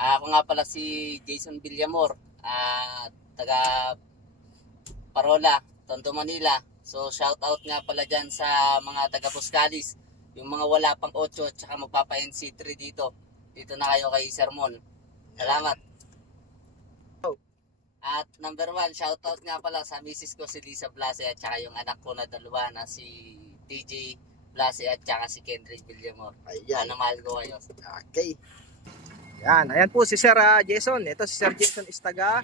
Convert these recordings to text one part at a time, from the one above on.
Ako nga pala si Jason Villamor, taga Parola, Tondo, Manila. So shout out nga pala dyan sa mga taga Puscalis, yung mga wala pang 8 at saka magpapa NC3 dito. Dito na kayo kay Sermon. Salamat. At number 1, shout out nga pala sa misis ko si Lisa Blase at saka yung anak ko na dalawa na si TJ Blase at saka si Kendrick Villamor. Ayan. Mahal ko kayo. Okay. Yan, ayan po si Sir Jason. Ito si Sir Jason is taga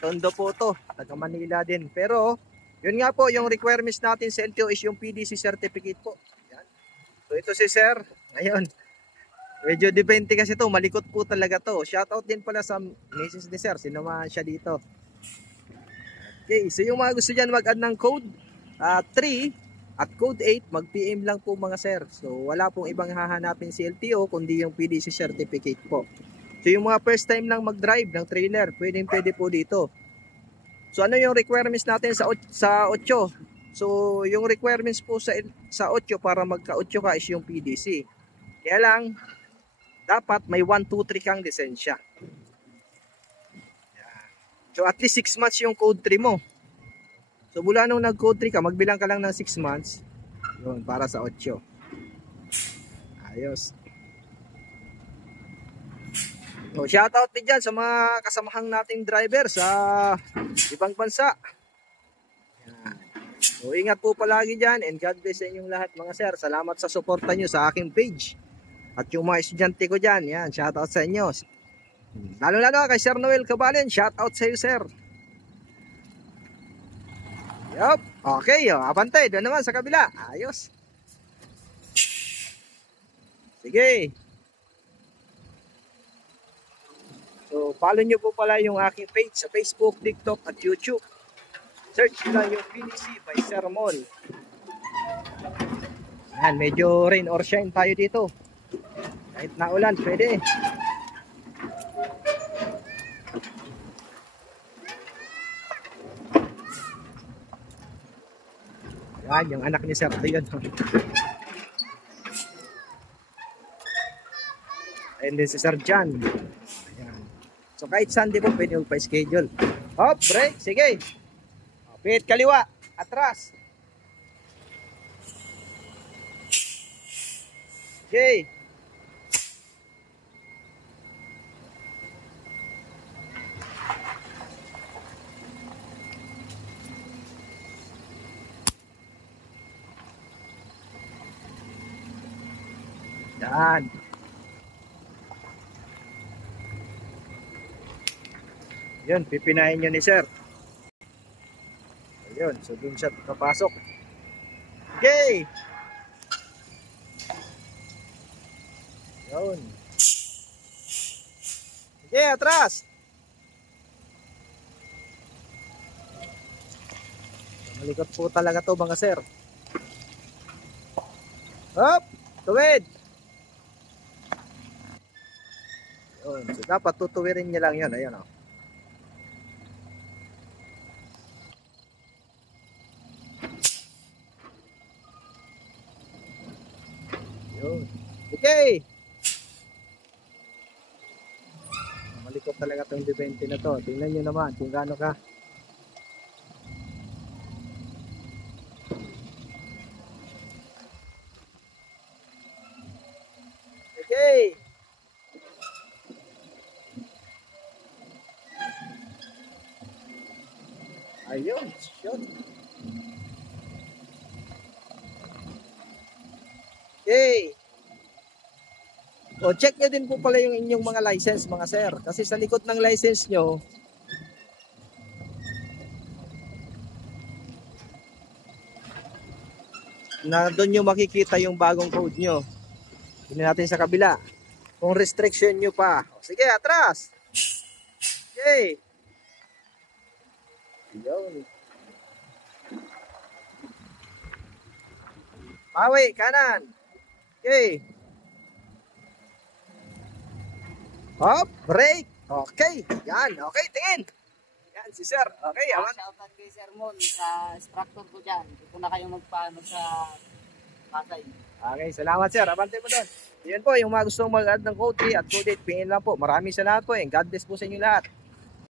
Tondo po to, taga Manila din. Pero yun nga po, yung requirements natin sa LTO is yung PDC certificate po. Yan. So ito si Sir. Ngayon, medyo depende kasi to, malikot po talaga to. Shoutout din pala sa Mrs. ni Sir, sinamahan siya dito. Okay, so yung mga gusto dyan mag-add ng code 3 at code 8, mag-PM lang po mga sir. So wala pong ibang hahanapin si LTO kundi yung PDC certificate po. So yung mga first time lang mag-drive ng trailer, pwede po dito. So ano yung requirements natin sa 8? So yung requirements po sa 8 para magka-8 ka is yung PDC. Kaya lang, dapat may 1, 2, 3 kang lisensya. So at least 6 months yung code 3 mo. So mula nung nag-code 3 ka, magbilang ka lang ng 6 months. Yun, para sa 8. Ayos. So shoutout din dyan sa mga kasamahang nating driver sa ibang bansa. Yan. So ingat po palagi dyan and God bless sa inyong lahat mga sir. Salamat sa suporta nyo sa aking page. At yung mga estudyante ko dyan, yan, shoutout sa inyo. Lalo kay Sir Noel Cabalen, shoutout sa iyo sir. Yup, okay, abante, doon naman sa kabila. Ayos. Sige. So, follow nyo po pala yung aking page sa Facebook, TikTok at YouTube. Search lang yung PDC by Sermon. Yan, medyo rain or shine tayo dito. Kahit na ulan, pwede. Yan, yung anak ni Sir yun. And then si Sir John. Yan. So kahit Sunday po pwede magpa-schedule. Hop, break, sige. Pit kaliwa, atras. Okay. Yan. Yun, pipinahin nyo ni Sir. Ayun, so dun siya papasok. Okay. Yun. Okay, atras. Malikot po talaga to mga sir. Hop, tuwid. Yun, so dapat tutuwirin niya lang yun. Ayun o. Yun. Okay. Malikot talaga itong D20 na to. Tingnan nyo naman kung gaano ka. Okay. Ayun. Shoot. Okay. O check nyo din po pala yung inyong mga license mga sir. Kasi sa likod ng license nyo, na doon nyo makikita yung bagong code nyo. Tingnan natin sa kabila. Kung restriction nyo pa. O, sige, atras. Okay. Yun. Pawi, kanan. Okay. Hop, break. Okay. Yan. Okay, tingin. Yan si sir. Okay, awan. Shoutout kay Sermon sa instructor ko dyan. Dito na kayo magpaano sa Pasay. Okay, salamat sir. Abante mo doon. Yun po, yung mga gustong mag-add ng code 3 at code 8, pingin lang po. Maraming salamat po. And God bless po sa inyo lahat.